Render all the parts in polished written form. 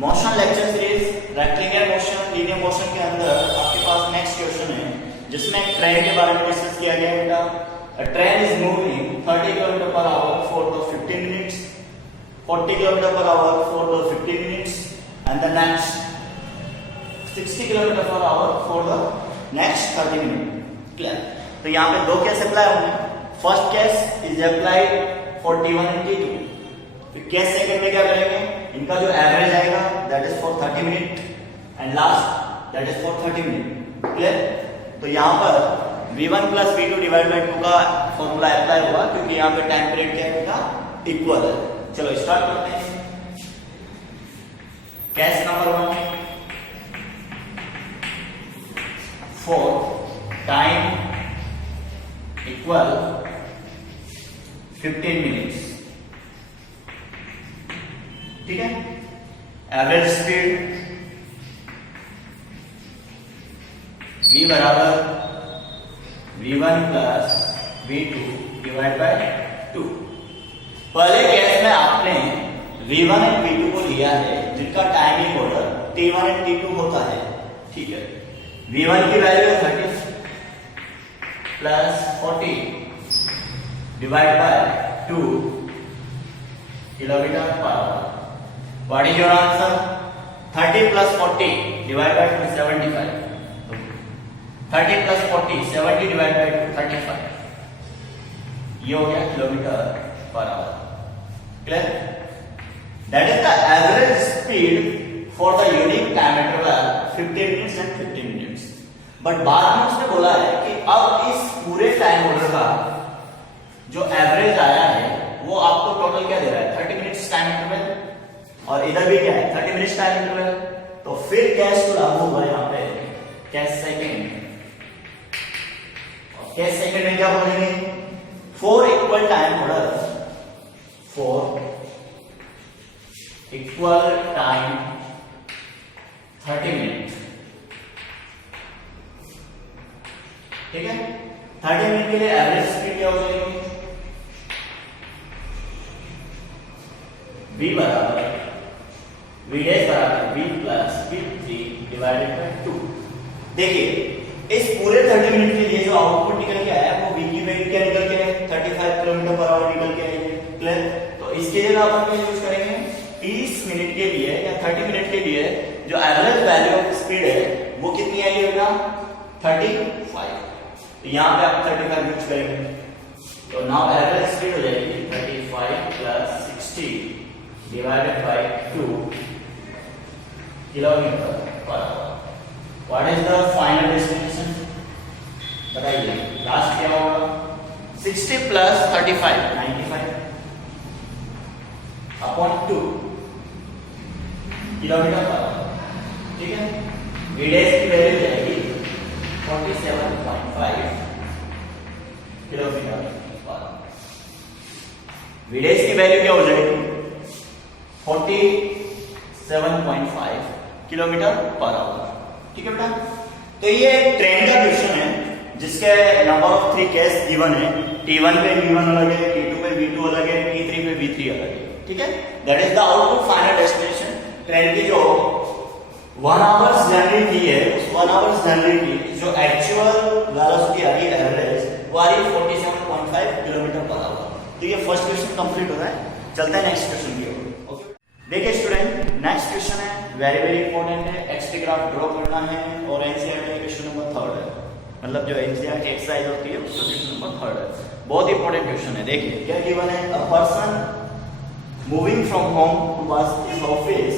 Motion lecture series rectilinear motion linear motion के अंदर आपके पास नेक्स्ट क्वेश्चन है जिसमें ट्रेन के बारे में डिस्कस किया गया है बेटा। A train is moving 30 km per hour for the 15 minutes, 40 km per hour for the 15 minutes, and the next 60 km per hour for the next 30 minutes. Clear? तो यहाँ पे दो केस अप्लाई होंगे। First case is applied for T1 and T2। फिर case second में क्या करेंगे, इनका जो एवरेज आएगा that is for 30 minute and last that is for 30 minute. Clear? तो यहाँ पर V1 plus V2 divide by 2 का फॉर्मूला अप्लाई होगा क्योंकि यहाँ पे टाइम पीरियड क्या है इक्वल है। चलो स्टार्ट करते हैं। Case number 1 for time equal 15 minutes. ठीक है, एवरेज स्पीड V बराबर V1 plus V2 divide by 2। पहले केस में आपने V1 और V2 को लिया है जिनका टाइमिंग ऑर्डर T1 और T2 होता है। ठीक है, V1 की value 30 plus 40 divide by 2 kilometre per hour. What is your answer? 30 plus 40 divide by 2 75। 30 plus 40 70 divide by 35। ये हो गया kilometre per hour. Clear? That is the average speed for the unique time interval 15 minutes and 15 minutes. But बाद में उसने बोला है कि अब इस पूरे टाइम ऑर्डर का जो एवरेज आया है वो आपको टोटल क्या दे रहा है 30 मिनट्स टाइम इंटरवल और इधर भी क्या है 30 मिनट्स टाइम इंटरवल। तो फिर कैश तो लागू होगा यहाँ पे कैश सेकंड। केस सेकंड में क्या बोलेंगे, four equal time order, four equal time 30 minute. ठीक है, 30 मिनट के लिए एवरेज स्पीड क्या हो जाएगी, V बराबर V डैश बराबर V plus V3 divided by 2। देखिए इस पूरे 30 मिनट के लिए जो आउटपुट निकल के आया वो V की वैल्यू क्या निकल के आया 35 किलोमीटर पर आवर निकल के आई है। क्लियर? तो इसके लिए अपन क्या यूज करेंगे 30 मिनट के लिए या 30 मिनट के लिए जो एवरेज वैल्यू ऑफ स्पीड है वो कितनी आई होगा 35। तो यहाँ पे आप 35 यूज करेंगे तो नाउ एवरेज स्पीड हो जाएगी 35 plus 60 divided by 2 kilometre per hour. What is the final destination? बताइए लास्ट क्या होगा 60 plus 35 95 upon 2 kilometre per hour. ठीक है, V डैश की वैल्यू जाएगी 47.5 kilometre per hour. V dash की वैल्यू क्या हो जाएगी 47.5 किलोमीटर पर आवर। ठीक है बेटा, तो ये ट्रेन का क्वेश्चन है जिसके नंबर ऑफ 3 केस गिवन है। T1 पे V1 अलग है, T2 पे V2 अलग है, T3 पे V3 अलग है। ठीक है, that is the output final destination. Train की जो 1 आवर्स जर्नी थी है उस 1 आवर्स जर्नी की जो एक्चुअल वेलोसिटी आ रही है एवरेज वो आ रही है 47.5 किलोमीटर पर आवर। तो ये फर्स्ट क्वेश्चन कंप्लीट होता है। चलते हैं नेक्स्ट क्वेश्चन की ओर। ओके, देखिए स्टूडेंट नेक्स्ट क्वेश्चन है वेरी इंपॉर्टेंट है। एक्स ग्राफ ड्रॉ करना है और एनसीईआरटी क्वेश्चन नंबर 3 है, मतलब जो एनसीईआरटी एक्सरसाइज होती है उसका क्वेश्चन नंबर 3 है। बहुत इंपॉर्टेंट क्वेश्चन है। देखिए क्या गिवन है, a person moving from home towards his office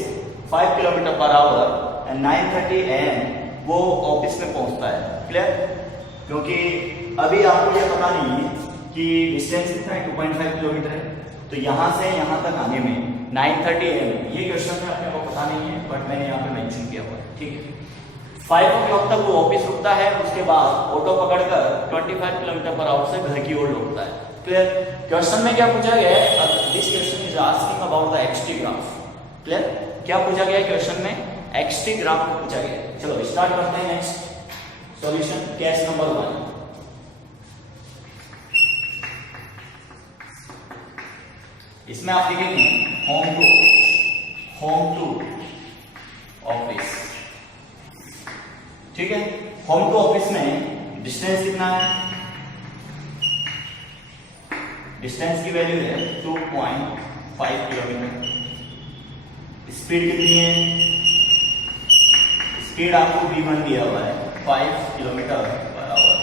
5 kilometre per hour and 9:30 AM वो ऑफिस में पहुंचता है। क्लियर? क्योंकि अभी आपको ये पता नहीं है कि डिस्टेंस कितना है 2.5 किलोमीटर है, तो यहां से यहां तक आने में 9:30 AM ये क्वेश्चन में अपने को पता नहीं है बट मैंने यहाँ पे मेंशन किया हुआ है। ठीक है, 5 o'clock तक वो ऑफिस रुकता है, उसके बाद ऑटो पकड़कर 25 किलोमीटर पर आवर से घर की ओर लौटता है। क्लियर? क्वेश्चन में क्या पूछा गया है, this question is asking about the XT graph. Clear? क्या पूछा गया है क्वेश्चन में एक्सटी ग्राफ को पूछा गया है। चलो स्टार्ट करते हैं नेक्स्ट सॉल्यूशन। केस नंबर 1, इसमें आप लिखेंगे होम टू ऑफिस, ठीक है। होम टू ऑफिस में डिस्टेंस कितना है? डिस्टेंस की वैल्यू है 2.5 किलोमीटर। स्पीड कितनी है? स्पीड आपको v1 दिया हुआ है 5 किलोमीटर पर आवर,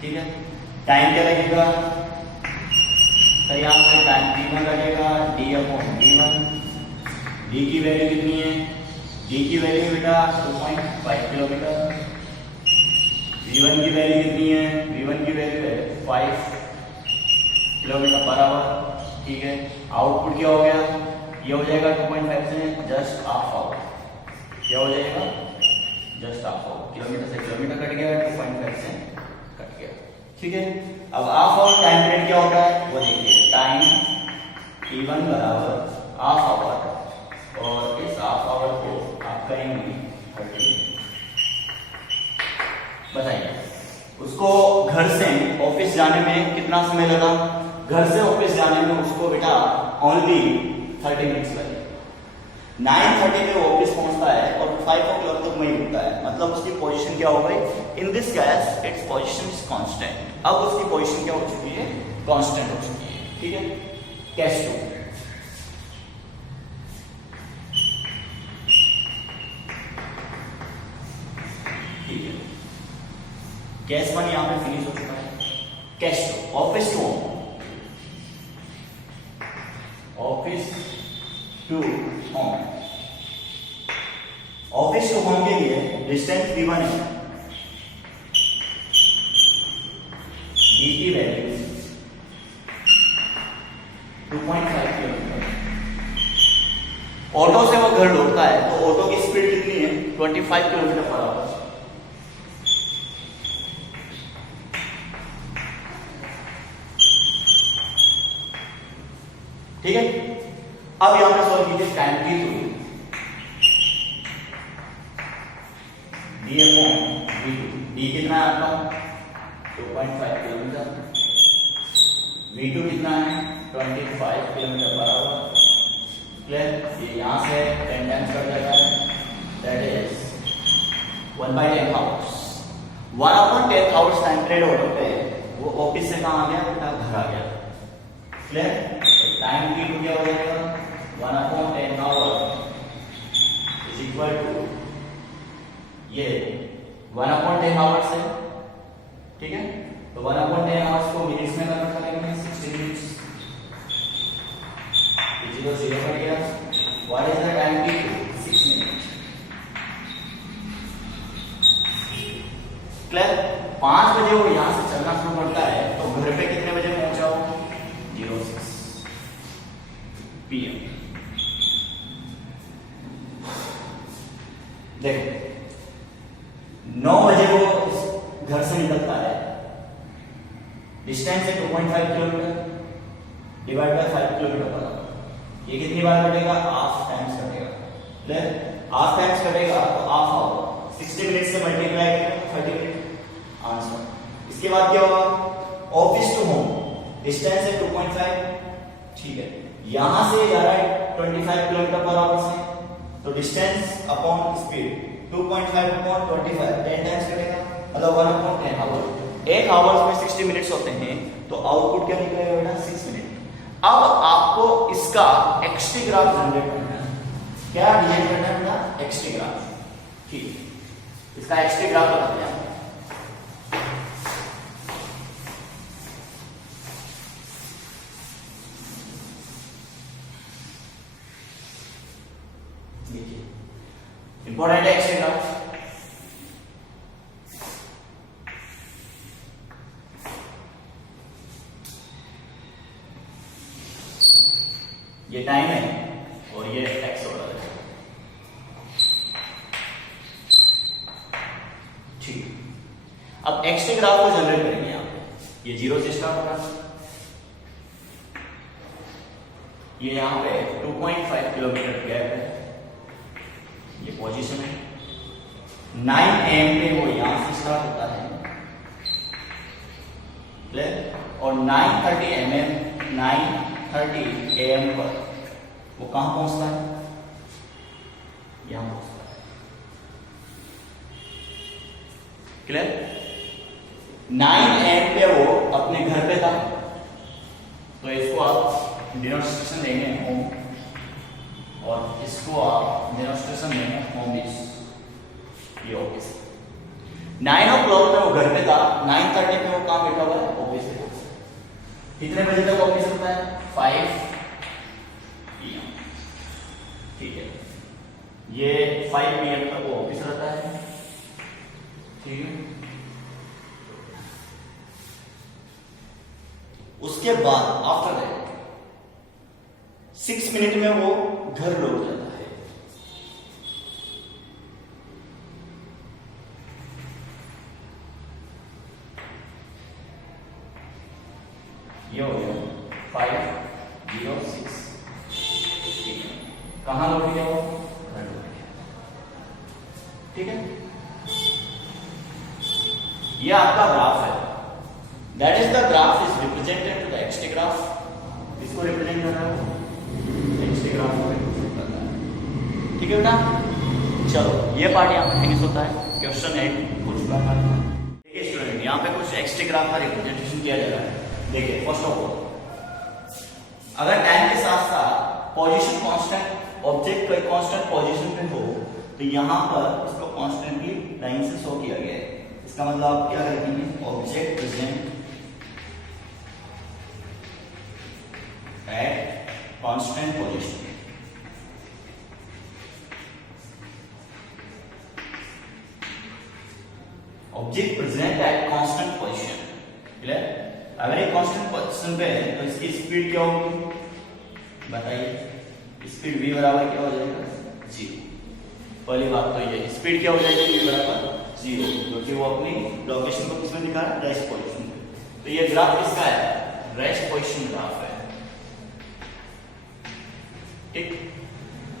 ठीक है। टाइम क्या लगेगा सर? यहाँ पे टाइम v1 लगेगा d/v1। d की वैल्यू कितनी है? d की वैल्यू बेटा 2.5 किलोमीटर। v1 की वैल्यू कितनी है? v1 की वैल्यू है 5 किलोमीटर पर आवर, ठीक है। आउटपुट क्या हो गया? ये हो जाएगा 2.5 से जस्ट हाफ आवर। क्या हो जाएगा? Just half hour. किलोमीटर से किलोमीटर कट गया, 2.5 से कट गया, ठीक है। अब हाफ आवर टाइम पीरियड क्या होता है वो देखिए। टाइम t1 बराबर हाफ आवर, और इस हाफ आवर को आप करेंगे 30। बताइए उसको घर से ऑफिस जाने में कितना समय लगा? घर से ऑफिस जाने में उसको बेटा ओनली 30 मिनट्स लगे। 9:30 पे वो ऑफिस पहुंचता है और 5 o'clock तक वहीं रुकता है। मतलब उसकी पोजीशन क्या हो गई? In this case its position is constant. अब उसकी पोजीशन क्या हो चुकी है? कांस्टेंट हो चुकी है, ठीक है। केस 2, ठीक है। केस 1 यहां पे फिनिश हो चुका है। Case 2, office to home. Office to home, office to home के लिए डिस्टेंस v1 है। d की वैल्यू 2.5 किलोमीटर। ऑटो से वो घर लौटता है तो ऑटो की स्पीड कितनी है? 25 किलोमीटर पर आवर। ठीक है। अब यहां पर सॉल्व कीजिए टाइम की थ्रू d कितना है आपका? 2.5 किलोमीटर। v2 कितना है? 25 किलोमीटर पर आवर। क्लियर? ये यहां से 10 टाइम्स कट जाता है, that is 1/10 hours. 1/10 hours time period auto पे वो ऑफिस से कहां आ गया बेटा? घर आ गया। क्लियर? टाइम की टू क्या हो जाएगा? 1/10 आवर इज इक्वल टू ये 1/10 आवर्स है, ठीक है। तो 1/10 आवर्स को मिनट्स में कन्वर्ट करेंगे 60 मिनट्स। 0 कट गया। व्हाट इज द टाइम की? 6 मिनट। क्लियर? 5 बजे वो यहां से चलना शुरू करता है तो घर पे कितने बजे पहुंचा हो? 06 PM। देखो 9 बजे वो घर से निकलता है। डिस्टेंस है 2.5 kilometre divide by 5 kilometre per hour. ये कितनी बार कटेगा? हाफ टाइम्स कटेगा। क्लियर? हाफ टाइम्स कटेगा तो हाफ आवर 60 मिनट से मल्टीप्लाई करेंगे 30 मिनट आंसर। इसके बाद क्या होगा? ऑफिस टू होम डिस्टेंस है 2.5, ठीक है। यहां से जा रहा है 25 किलोमीटर पर आवर से, तो distance upon speed 2.5 upon 25 10 times करेगा, मतलब 1/10 आवर। 1 आवर्स में 60 मिनट्स होते हैं तो आउटपुट क्या निकलेगा बेटा? 6 मिनट। अब आपको इसका एक्सटी ग्राफ जनरेट करना है। क्या डिजाइन करना है बेटा? एक्सटी ग्राफ, ठीक है। इसका एक्सटी ग्राफ बताते हैं। इंपॉर्टेंट है एक्सटी ग्राफ। ये टाइम है और ये एक्स ऑर्डर है, ठीक। अब एक्सटी ग्राफ को जनरेट करेंगे आप। ये 0 से स्टार्ट होगा, ये यहां पे 2.5 किलोमीटर गैप है, ये पोजीशन है। 9 AM पे वो यहां से स्टार्ट होता है, क्लियर। और 9:30 AM पर वो कहां पहुंचता है? यहां पहुंचता है। क्लियर? 9 AM पे वो अपने घर पे था, तो इसको आप डिनोस्ट्रेशन देंगे होम, और इसको आप डिनोस्ट्रेशन देंगे होम इज, ये ऑफिस। 9 o'clock पे वो घर पे था, 9:30 पे वो काम बैठा हुआ है ऑफिस पे। कितने बजे तक ऑफिस होता है? 5 PM। ठीक है, ये 5 PM तक वो ऑफिस रहता है। ठीक है, उसके बाद आफ्टर दैट 6 मिनट में वो घर लौट जाता है। ये हो गया 5:06। कहां लौट गया वो? घर लौट गया। ठीक है, ये आपका ग्राफ है। That is the graph is represented to the X graph. इसको रिप्रेजेंट कर रहा है, एक्स ग्राफ को रिप्रेजेंट कर रहा है। ठीक है बेटा, चलो ये पार्ट यहाँ पे फिनिश होता है। क्वेश्चन 8 हो चुका है। देखिए स्टूडेंट, यहाँ पे कुछ एक्स ग्राफ का रिप्रेजेंटेशन किया जा रहा है। देखिए फर्स्ट ऑफ ऑल, अगर टाइम के साथ साथ पोजीशन कांस्टेंट, ऑब्जेक्ट कोई कांस्टेंट पोजीशन पे हो, तो यहाँ पर इसको कांस्टेंटली लाइन से शो किया गया है। इसका मतलब आप क्या करेंगे? Object present at constant position. Object present at constant position. Clear? अगर एक कांस्टेंट पोजीशन पे है तो इसकी स्पीड क्या होगी बताइए? स्पीड v बराबर क्या हो जाएगा? 0। पहली बात तो ये स्पीड क्या हो जाएगी? v बराबर 0, क्योंकि वो अपनी लोकेशन को किसमें दिखा रहा है? रेस्ट पोजीशन पे। तो ये ग्राफ किसका है? रेस्ट पोजीशन ग्राफ है। ठीक,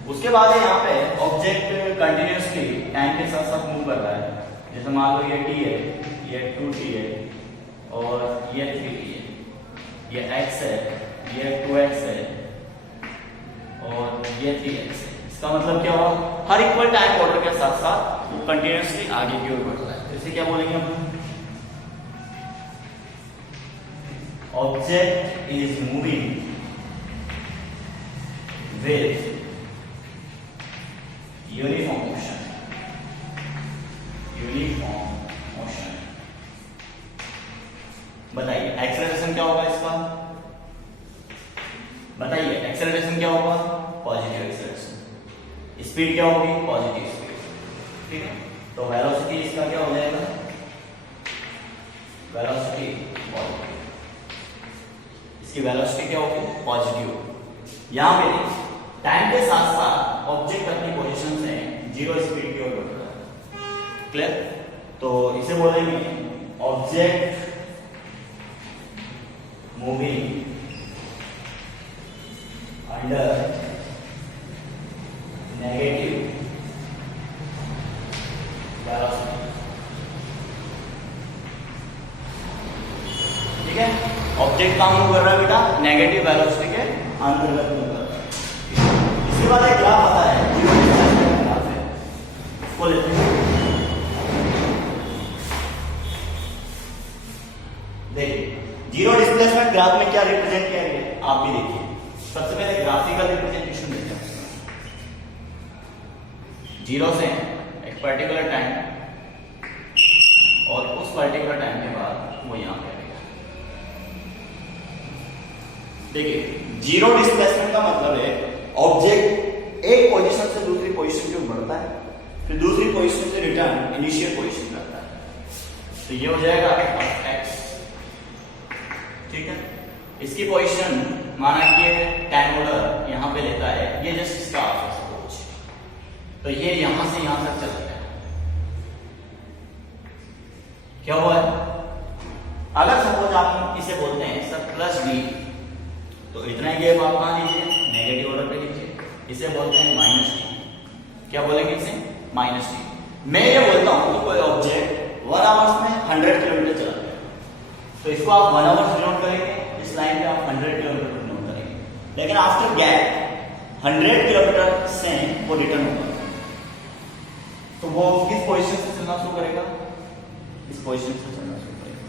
उसके बाद है यहाँ पे ऑब्जेक्ट कंटिन्यूअसली टाइम के साथ साथ मूव कर रहा है। जैसे मान लो ये t है, ये 2t है, और ये 3t है, ये x है, ये 2x है, और ये 3x है। इसका मतलब क्या हुआ? हर इक्वल टाइम ऑर्डर के साथ साथ वो कंटिन्यूअसली आगे की ओर बढ़ रहा है। इसे क्या बोलेंगे हम? Object is moving with uniform motion. Uniform motion. बताइए एक्सेलरेशन क्या होगा इसका? बताइए एक्सेलरेशन क्या होगा? Positive acceleration. स्पीड क्या होगी? Positive speed. ठीक है, तो वेलोसिटी इसका क्या हो जाएगा? Velocity positive. इसकी वेलोसिटी क्या होगी? पॉजिटिव। यहां पे देखिए टाइम के साथ साथ ऑब्जेक्ट अपनी पोजीशन से 0 स्पीड की ओर बढ़ रहा है। क्लियर? तो इसे बोलेंगे object moving under negative velocity. ठीक है, ऑब्जेक्ट काम मूव कर रहा है बेटा नेगेटिव वेलोसिटी के अंतर्गत मूव कर रहा है। इसके बाद एक ग्राफ आता है, ग्राफ है, उसको लेते हैं। देखिए जीरो डिस्प्लेसमेंट ग्राफ में क्या रिप्रेजेंट किया गया है आप भी देखिए। सबसे पहले ग्राफिकल रिप्रेजेंटेशन देते हैं। जीरो से एक पर्टिकुलर टाइम और उस पर्टिकुलर टाइम के बाद वो यहां पे आएगा। देखिए जीरो डिस्प्लेसमेंट का मतलब है ऑब्जेक्ट एक पोजीशन से दूसरी पोजीशन की ओर बढ़ता है, फिर दूसरी पोजीशन से रिटर्न इनिशियल पोजीशन करता है। तो ये हो जाएगा x। ठीक है, इसकी पोजीशन माना कि टाइम ऑर्डर यहां पे लेता है, ये जस्ट इसका ऑफिस अप्रोच, तो ये यहां से यहां तक चलता है। क्या हुआ है? अगर सपोज आप इसे बोलते हैं सर प्लस d, तो इतना ही गैप आप कहां लीजिए? नेगेटिव ऑर्डर पे लीजिए। इसे बोलते हैं माइनस d। क्या बोलेंगे इसे? Minus d। मैं ये बोलता हूं कि कोई ऑब्जेक्ट 1 आवर्स में 100 किलोमीटर चला गया, तो इसको आप 1 आवर्स डिनोट करेंगे, इस लाइन पे आप 100 किलोमीटर डिनोट करेंगे। लेकिन आफ्टर गैप 100 किलोमीटर से वो रिटर्न होगा, तो वो किस पोजीशन से चलना शुरू करेगा, इस पोजीशन से चलना शुरू करेगा।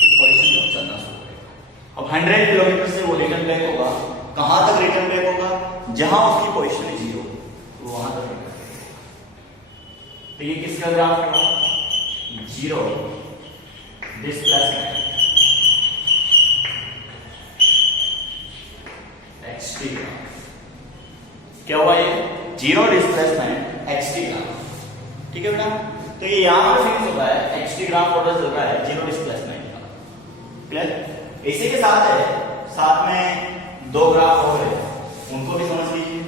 इस पोजीशन से चलना शुरू करेगा। अब 100 किलोमीटर से वो रिटर्न बैक होगा, कहां तक रिटर्न बैक होगा, जहां उसकी पोजीशन है 0, तो वहां तक रिटर्न बैक होगा। तो ये किसका ग्राफ होगा, 0 डिस्प्लेसमेंट xt ग्राफ। क्या हुआ ये 0 डिस्प्लेसमेंट xt ग्राफ। ठीक है बेटा, तो ये यहां पर फिक्स होता है xt ग्राफ पता चल रहा है 0 डिस्प्लेसमेंट का। क्लियर। इसी के साथ है, साथ में दो ग्राफ हो गए, उनको भी समझ लीजिए।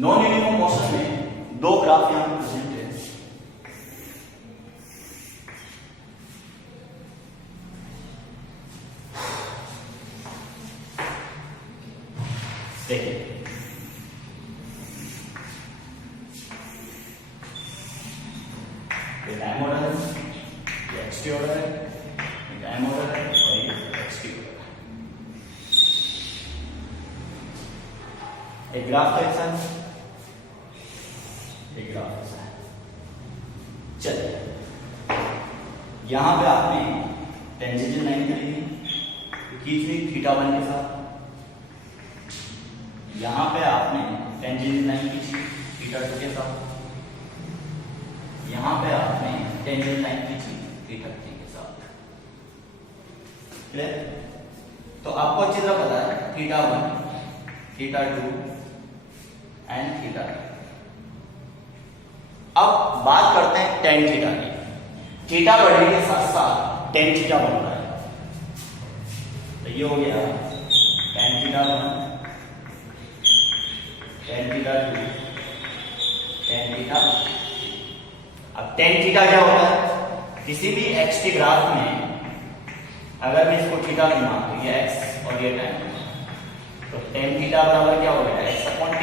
नॉन यूनिफॉर्म मोशन में दो ग्राफ यहां पर प्रेजेंट है। देखिए ये टाइम ऑर्डर है, ये एक्सटी ऑर्डर है, ये टाइम ऑर्डर है और ये एक्सटी ऑर्डर है। एक ग्राफ कैसा है, एक ग्राफ ऐसा है। चलिए यहां पे आपने टेंजेंशियल लाइन करी है, खींच ली θ1 के साथ। यहां पे आपने टेंजेंशियल लाइन खींची θ2 के साथ। यहां पे आपने टेंजेंशियल लाइन खींची θ3 के साथ। क्लियर। तो आपको अच्छी तरह पता है θ1 θ2 एंड θ3। अब बात करते हैं tan थीटा की। थीटा बढ़ने के साथ साथ tan थीटा बढ़ रहा है, तो ये हो गया tan θ1 tan θ2 tan θ3। अब tan थीटा क्या होता है, किसी भी xt ग्राफ में अगर मैं इसको थीटा लूंगा तो ये x और ये tan, तो tan थीटा बराबर क्या हो गया x/t।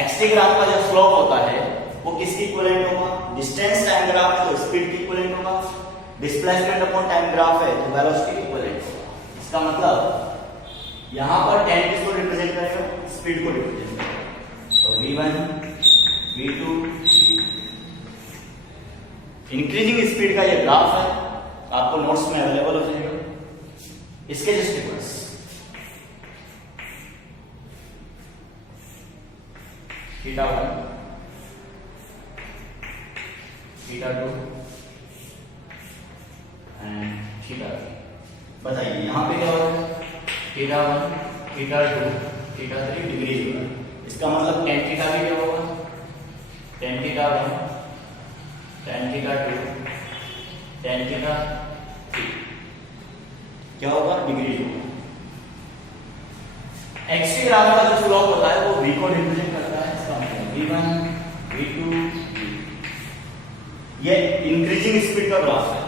xt ग्राफ का जो स्लोप होता है वो किसकी इक्विवेलेंट होगा, डिस्टेंस टाइम ग्राफ है तो स्पीड की इक्विवेलेंट होगा, डिस्प्लेसमेंट अपॉन टाइम ग्राफ है तो वेलोसिटी की इक्विवेलेंट होगा। इसका मतलब यहां पर tan किसको रिप्रेजेंट करेगा, स्पीड को रिप्रेजेंट करेगा। तो v1 v2 v3 increasing speed का ये ग्राफ है, आपको नोट्स में अवेलेबल हो जाएगा। इसके जस्ट इक्वल्स θ1 θ2 एंड θ3। बताइए यहां पे क्या होगा, θ1 θ2 θ3 डिग्री होगा। इसका मतलब tan थीटा भी क्या होगा, tan θ1 tan θ2 tan θ3 क्या होगा, डिग्री होगा। xt ग्राफ का जो स्लोप होता है वो v को रिप्रेजेंट करता है। इसका मतलब v1 v2 v, ये इंक्रीजिंग स्पीड का ग्राफ है।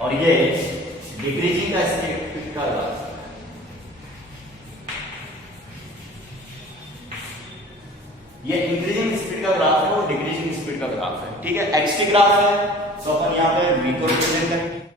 और ये डिक्रीजिंग का स्पीड का ग्राफ है। ये इंक्रीजिंग स्पीड का ग्राफ है और डिक्रीजिंग स्पीड का ग्राफ है। ठीक है, xt ग्राफ है तो अपन यहां पे v को रिप्रेजेंट करेंगे।